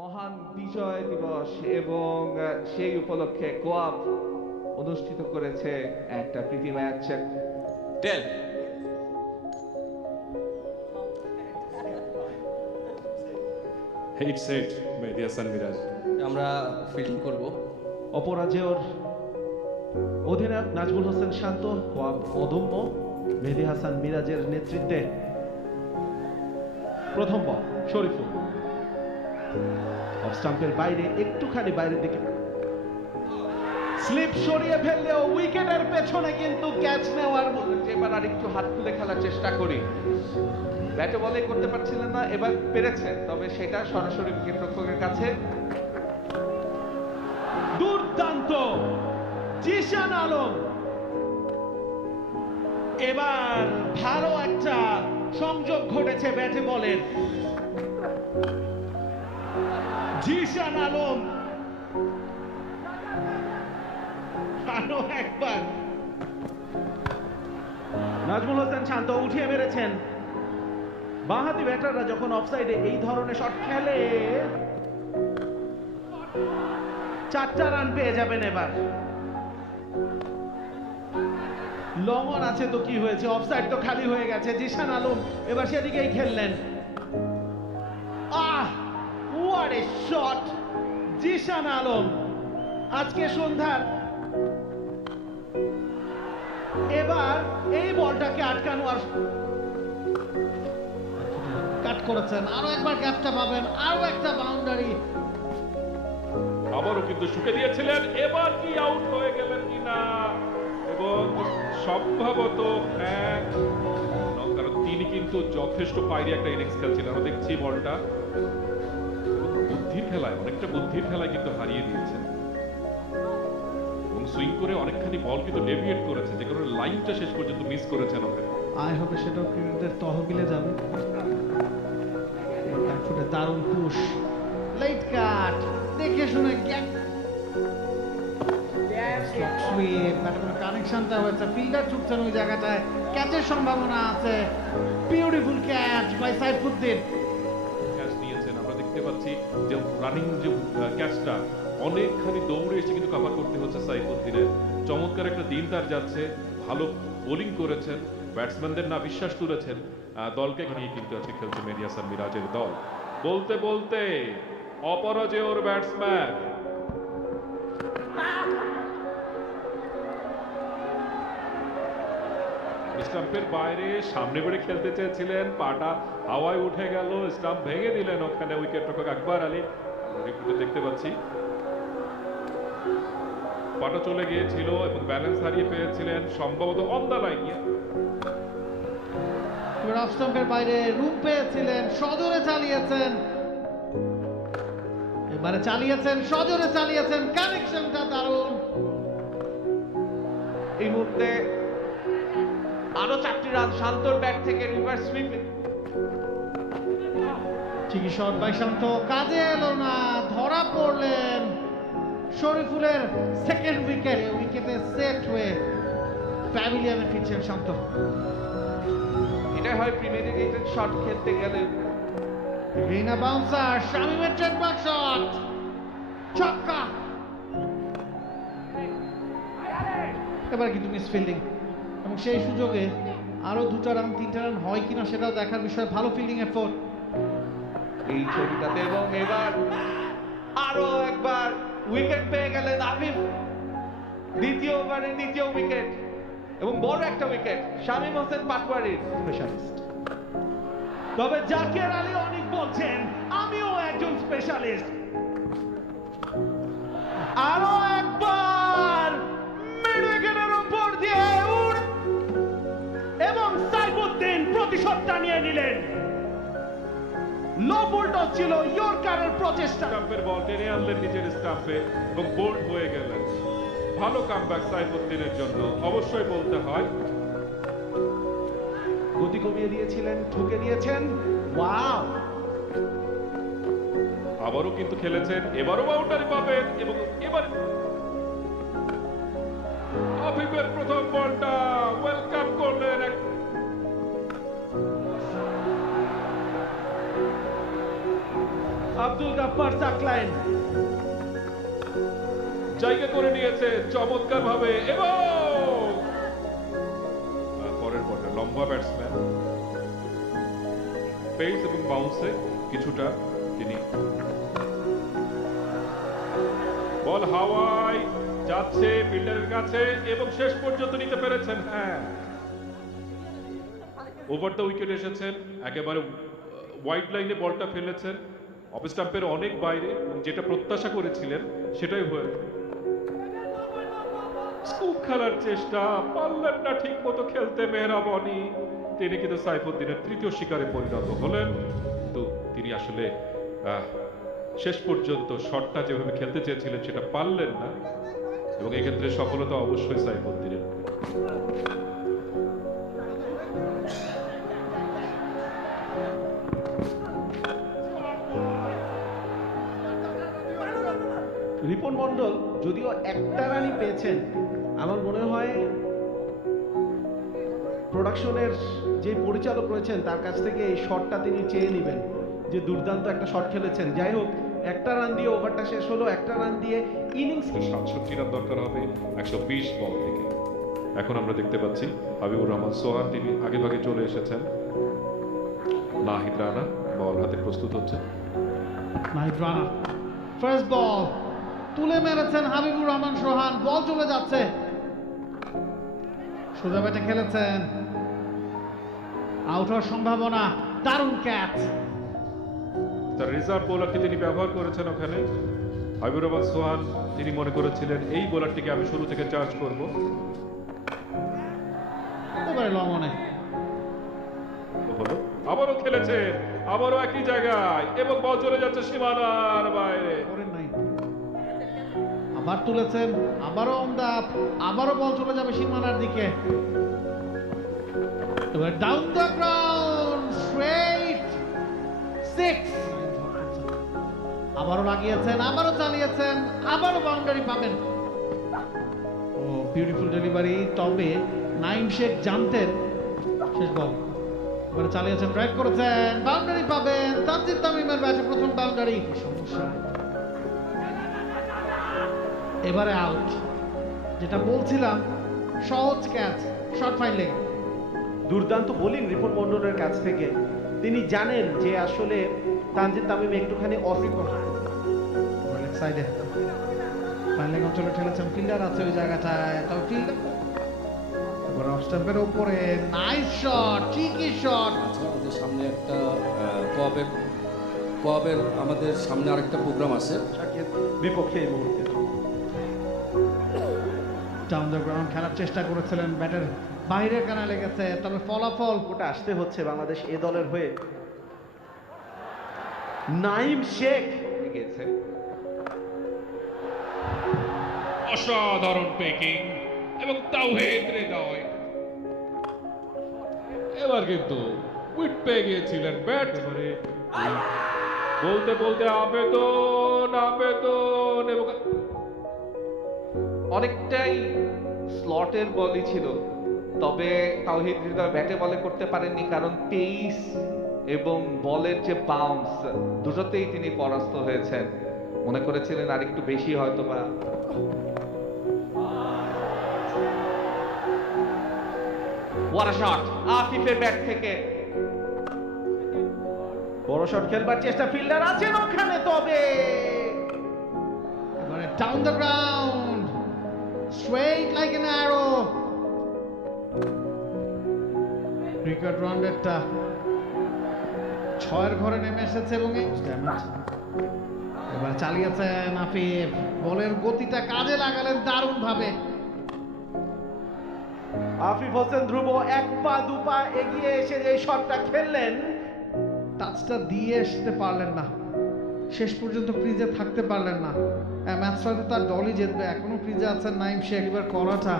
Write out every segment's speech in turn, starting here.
মহান বিজয় দিবস এবং সেই উপলক্ষে কোয়াব অনুষ্ঠিত করেছে একটা প্রীতি ম্যাচ। টেল। Hate set মেহেদী হাসান মিরাজ। আমরা ফিল্ডিং করব। অপরাজেয়র অধিনায়ক নাজমুল হোসেন শান্ত, কোয়াব অদম্য মেহেদী হাসান মিরাজের নেতৃত্বে প্রথম বল শরীফুল অফ স্টাম্পের বাইরে, একটুখানি বাইরের দিকে স্লিপ সরিয়ে ফেললেও উইকেটের পেছনে কিন্তু ক্যাচ নেওয়ার মতো। এবার আর একটু হাত খুলে খেলার চেষ্টা করি, ব্যাটে বলে করতে পারছিলেন না, এবার পেরেছেন, তবে সেটা সরাসরি উইকেট রক্ষকের কাছে। দুর্দান্ত জিশান আলম, এবার ভালো একটা সংযোগ ঘটেছে ব্যাটে বলের। জিশান আলম আরো একবার, নাজমুল হোসেন শান্ত উঠিয়ে মেরেছেন। বাঁহাতি ব্যাটাররা যখন অফসাইডে এই ধরনের শট খেলে 4টা রান পেয়ে যাবেন। এবার লং অন আছে তো কি হয়েছে, অফসাইড তো খালি হয়ে গেছে। জিশান আলম এবার সেদিকেই খেললেন। What a shot! Zeeshan Alam আজকে সন্ধ্যার এবার এই বলটাকে আটকানো, আর কাট করেছেন। আরো একবার গ্যাপটা পাবেন, আরো একটা বাউন্ডারি। আবারও কিন্তু শুকে দিয়েছিলেন, এবার কি আউট হয়ে গেলেন কিনা, এবং সম্ভবত হ্যাঁ, কারণ তিনি কিন্তু যথেষ্ট পাইরি একটা ইনিংস খেলছিলেন। আমরা দেখছি বলটা বুদ্ধির খেলায়, অনেকটা বুদ্ধির খেলায় কিন্তু হারিয়ে দিয়েছেন, এবং সুইং করে অনেকখানি বল কিন্তু ডেভিয়েট করেছে, যে কারণে লাইনটা শেষ পর্যন্ত মিস করেছেন ওখানে। আয় হবে সেটাও ক্রিকেটের তহবিলে যাবে। ব্যাকফুটে দারুণ পুশ, লেট কাট, দেখে শুনে কানেকশনটা হয়েছে, ফিল্ডার ছুটছেন ওই জায়গাটায়, ক্যাচের সম্ভাবনা আছে। Beautiful catch by Saifuddin. Catch নিয়েছেন, আমরা দেখতে পাচ্ছি যে রানিং যে ক্যাচটা অনেকখানি দৌড়ে এসে কিন্তু কভার করতে হচ্ছে সাইফুদ্দিনের। চমৎকার একটা দিন তার যাচ্ছে, ভালো বোলিং করেছেন, ব্যাটসম্যানদের না বিশ্বাস তুলেছেন, দলকে নিয়ে কিন্তু আজকে খেলছে মেহেদী হাসান মিরাজের দল। বলতে বলতে অপরাজেয়র ব্যাটসম্যান স্টাম্পের বাইরে সামনে বেড়ে খেলতে চেয়েছিলেন, পাটা হাওয়ায় উঠে গেল, স্টাম্প ভেঙে দিলেন ওখানে উইকেট রক্ষক আকবর আলী। রিপোর্টে দেখতে পাচ্ছি পাটা চলে গিয়েছিল এবং ব্যালেন্স হারিয়ে পেয়েছিলেন, সম্ভবত অন দা লাইন। অফ স্টাম্পের বাইরে রুম পেয়েছিলেন, সজোরে চালিয়েছেন, এবারে চালিয়েছেন, সজোরে চালিয়েছেন, কানেকশনটা দারুণ। এই মুহূর্তে আরো 4টি রান শান্তর ব্যাট থেকে রিভার্স সুইপ। ঠিকই শট বাই শান্ত, কাজে এলো না, ধরা পড়লেন। শরীফুলের সেকেন্ড উইকেট, উইকেটে সেট হয়ে প্যাভিলিয়নে ফিরছেন শান্ত। এটা হয় প্রিমেডিটেটেড শট খেলতে গেলে। রিনা বাউন্সার, শামিমের ট্রেডমার্ক শট, ছক্কা। এবার কিন্তু মিস ফিল্ডিং, এবং সেই সুযোগে আরো 2টা রান 3টা রান হয় কিনা সেটাও দেখার বিষয়। ভালো ফিল্ডিং এফোর্ট এই ছবিটাতে, এবং এবার আরো একবার উইকেট পেয়ে গেলেন আফিফ। দ্বিতীয় ওভারে দ্বিতীয় উইকেট, এবং বড় একটা উইকেট শামীম হোসেন পাটোয়ারির, স্পেশালিস্ট। তবে জাকের আলী অনেক বলছেন আমিও একজন স্পেশালিস্ট। আরো একবার মিডউইকেটের উপর দিয়ে উড়, এবং সাইফুদ্দিন প্রতিশোধটা নিয়ে নিলেন। লো বোল্ড ছিল ইয়র্কারের প্রচেষ্টা। স্টাম্পের বল টেনে আনলেন নিজের স্টাম্পে এবং বোল্ড হয়ে গেলেন। ভালো কামব্যাক সাইফুদ্দিনের জন্য অবশ্যই বলতে হয়। গতি কমিয়ে দিয়েছিলেন, ঠুকে দিয়েছেন। ওয়াও! আবারও কিন্তু খেলেছেন, এবারও বাউন্ডারি পাবেন, এবং এবার আফিফের প্রথম বলটা ওয়েলকাম করলেন। আব্দুল গাফফার সাকলাইন জায়গা করে নিয়েছে চমৎকার ভাবে এবং পরের বলটা লম্বা ব্যাটসম্যান পেস এবং বাউন্সে কিছুটা তিনি বল হাওয়ায় যাচ্ছে ফিল্ডারের কাছে এবং শেষ পর্যন্ত নিতে পেরেছেন। হ্যাঁ, ওভার দ্য উইকেট এসেছেন, একেবারে ওয়াইড লাইনে বলটা ফেলেছেন, অফ স্টাম্পের অনেক বাইরে, যেটা প্রত্যাশা করেছিলেন সেটাই হয়ে স্কুপ খেলার চেষ্টা, পারলেন না ঠিক মতো খেলতে মেহরাব অনি। তিনি কিন্তু সাইফুদ্দিনের তৃতীয় শিকারে পরিণত হলেন, তো তিনি আসলে শেষ পর্যন্ত শটটা যেভাবে খেলতে চেয়েছিলেন সেটা পারলেন না, এবং এক্ষেত্রে সফলতা অবশ্যই সাইফুদ্দিনের। রিপন মন্ডল যদিও একটা রানই পেয়েছেন, আমার মনে হয় প্রোডাকশনের যে পরিচালক রয়েছেন তার কাছ থেকে এই শটটা তিনি চেয়ে নেবেন, যে দুর্দান্ত একটা শট খেলেছেন। যাই হোক, একটা রান দিয়ে ওভারটা শেষ হলো, একটা রান দিয়ে ইনিংস 67 রান দরকার হবে 120 বল থেকে। এখন আমরা দেখতে পাচ্ছি হাবিবুর রহমান সোহান, তিনি আগে ভাগে চলে এসেছেন। নাহিদ রানা বল হাতে প্রস্তুত হচ্ছে। নাহিদ রানা ফার্স্ট বল তুলে মেরেছেন হাবিবুর রহমান সোহান, বল চলে যাচ্ছে, সোজা ব্যাটে খেলেছেন, আউট হওয়ার সম্ভাবনা, দারুণ ক্যাচ। তার রিজার্ভ বোলারকে তিনি ব্যবহার করেছেন ওখানে। হাবিবুর রহমান সোহান তিনি মনে করেছিলেন এই বোলারটিকে আমি শুরু থেকে চার্জ করব। এবারে লমনে হলো, আবারও খেলেছেন, আবারও একই জায়গায় এবং বল চলে যাচ্ছে সীমানার বাইরে। করেন নাই, আবার তুলেছেন, আবারও অন দা, আবারও বল চলে যাবে সীমানার দিকে। এবার ডাউন দ্য গ্রাউন্ড স্ট্রেট 6, আবারও লাগিয়েছেন, আবারও চালিয়েছেন, আবারও বাউন্ডারি পাবেন। ও বিউটিফুল ডেলিভারি, তবে নাইম শেখ জানতেন শেষ বল। এবারে চালিয়েছেন, ড্রাইভ করেছেন, বাউন্ডারি পাবেন, তানজিদ তামিমের ব্যাটে প্রথম বাউন্ডারি। সমস্যা, এবারে আউট, যেটা বলছিলাম সহজ ক্যাচ, শর্ট ফাইন লেগ। দুর্দান্ত বোলিং রিপন মন্ডলের কাছ থেকে। তিনি জানেন যে আসলে তানজিদ তামিম একটুখানি অসিকর। সাইডে ফাইন লেগ অঞ্চলে ঠেলেছেন, ফিল্ডার আছে ওই জায়গাটায়, তবে ফিল্ডার এবার অফ স্টাম্পের উপরে, নাইস শট, ঠিকই শট। আচ্ছা, আমাদের সামনে একটা কোয়াবের আমাদের সামনে আরেকটা প্রোগ্রাম আছে শাকিব বিপক্ষে এই মুহূর্তে। ডাউন দ্য গ্রাউন্ড খেলার চেষ্টা করেছিলেন, ব্যাটের বাইরের কানে লেগেছে, তবে ফলাফল ওটা আসতে হচ্ছে বাংলাদেশ এ দলের হয়ে। নাইম শেখ এগিয়েছে, অসাধারণ পেকিং এবং তাওহিদ হৃদয় এবার কিন্তু উইট পেয়ে গিয়েছিলেন ব্যাট। এবারে বলতে বলতে আবেদন আবেদন এবং অনেকটাই স্লটের বলই ছিল, তবে তাওহিদ হৃদয় ব্যাটে বলে করতে পারেননি, কারণ পেস এবং বলের যে বাউন্স দুটোতেই তিনি পরাস্ত হয়েছেন। মনে করেছিলেন আরেকটু বেশি হয়তো বা। What a shot! আফিফের ব্যাট থেকে বড় শট খেলবার চেষ্টা, ফিল্ডার আছেন ওখানে, তবে এবারে down the ground straight like an arrow. Cricket রাউন্ডেরটা 6-এর ঘরে নেমে এসেছে এবং এবার চালিয়েছেন আফিফ, বলের গতিটা কাজে লাগালেন দারুণ ভাবে। আফিফ হোসেন ধ্রুব এক পা দু পা এগিয়ে এসে যে শটটা খেললেন, টাচটা দিয়ে আসতে পারলেন না, শেষ পর্যন্ত ক্রিজে থাকতে পারলেন না। ম্যাচটা তো তার দলই জিতবে, এখনো ক্রিজে আছেন নাইম শেখ, এবার করাটা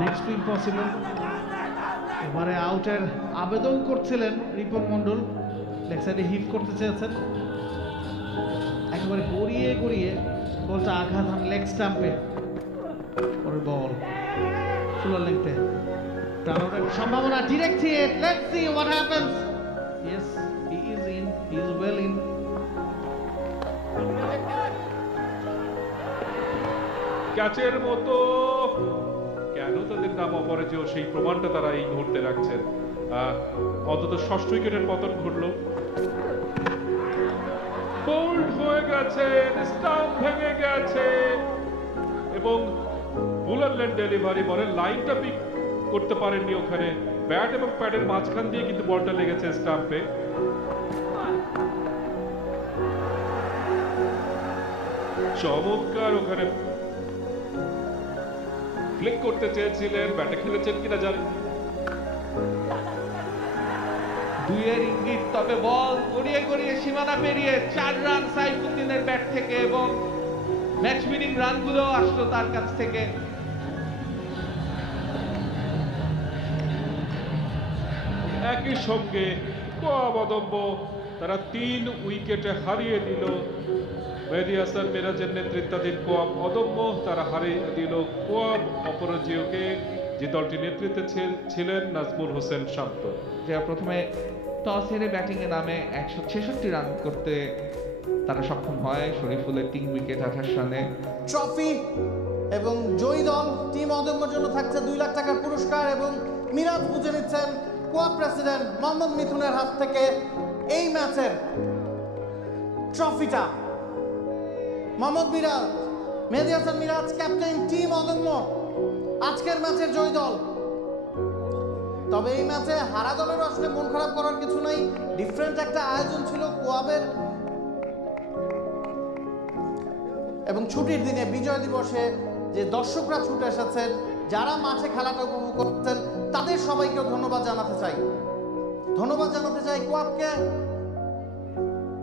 নেক্সট টু ইম্পসিবল। এবারে আউটের আবেদন করছিলেন রিপন মন্ডল, লেগ সাইডে হিট করতে চেয়েছেন, একেবারে গড়িয়ে গড়িয়ে বলটা আঘাত হান লেগ স্টাম্পে। পরের বল ফুলার লেগতে, রান আউটের সম্ভাবনা, direct hit, let's see what happens. Yes, he is in, he is well in. ক্যাচের মতো কেন তাদের নাম অপরাজেয় সেই প্রমাণটা তারা এই মুহূর্তে রাখছেন। অন্তত ষষ্ঠ উইকেটের পতন ঘটলো, বোল্ড হয়ে গেছে, স্টাম্প ভেঙে গেছে এবং বুলার লেন ডেলিভারি বলের লাইনটা পিক করতে পারেননি। ওখানে ব্যাট এবং প্যাডের মাঝখান দিয়ে কিন্তু বলটা লেগেছে স্টাম্পে। চমৎকার ওখানে ফ্লিক করতে চেয়েছিলেন, ব্যাটে খেলেছেন কিনা জানেন। দুইয়ের ইঙ্গিত, তবে বল গড়িয়ে গড়িয়ে সীমানা পেরিয়ে 4 রান সাইফুদ্দিনের ব্যাট থেকে এবং ম্যাচ উইনিং রানগুলো আসলো তার কাছ থেকে। একই সঙ্গে কোয়াব অদম্য, তারা 3 উইকেটে হারিয়ে দিল মেহেদী হাসান মিরাজের নেতৃত্বাধীন কোয়াব অদম্য। তারা হারিয়ে দিল কোয়াব অপরাজেয়কে, যে দলটি নেতৃত্বে ছিলেন নাজমুল হোসেন শান্ত। যে প্রথমে টস হেরে ব্যাটিং এ নামে 166 রান করতে তারা সক্ষম হয়। শরীফুলের 3 উইকেট 28 রানে। ট্রফি এবং জয়ী দল টিম অদম্যর জন্য থাকছে 2 লাখ টাকার পুরস্কার এবং মিরাজ বুঝে নিচ্ছেন কোয়া প্রেসিডেন্ট মোহাম্মদ মিথুনের হাত থেকে এই ম্যাচের ট্রফিটা। মোহাম্মদ মিরাজ, মেহেদী হাসান মিরাজ, ক্যাপ্টেন টিম অদম্য, আজকের ম্যাচের জয়ী দল। তবে এই ম্যাচে হারা দলের আসলে মন খারাপ করার কিছু নাই। ডিফারেন্ট একটা আয়োজন ছিল কোয়াবের এবং ছুটির দিনে বিজয় দিবসে যে দর্শকরা ছুটে এসেছেন, যারা মাঠে খেলাটা উপভোগ করছেন, তাদের সবাইকেও ধন্যবাদ জানাতে চাই। ধন্যবাদ জানাতে চাই কোয়াবকে।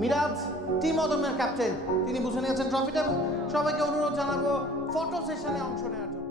মিরাজ টিম অদম্যের ক্যাপ্টেন, তিনি বুঝে নিয়েছেন ট্রফিটা এবং সবাইকে অনুরোধ জানাবো ফটো সেশনে অংশ নেওয়ার জন্য।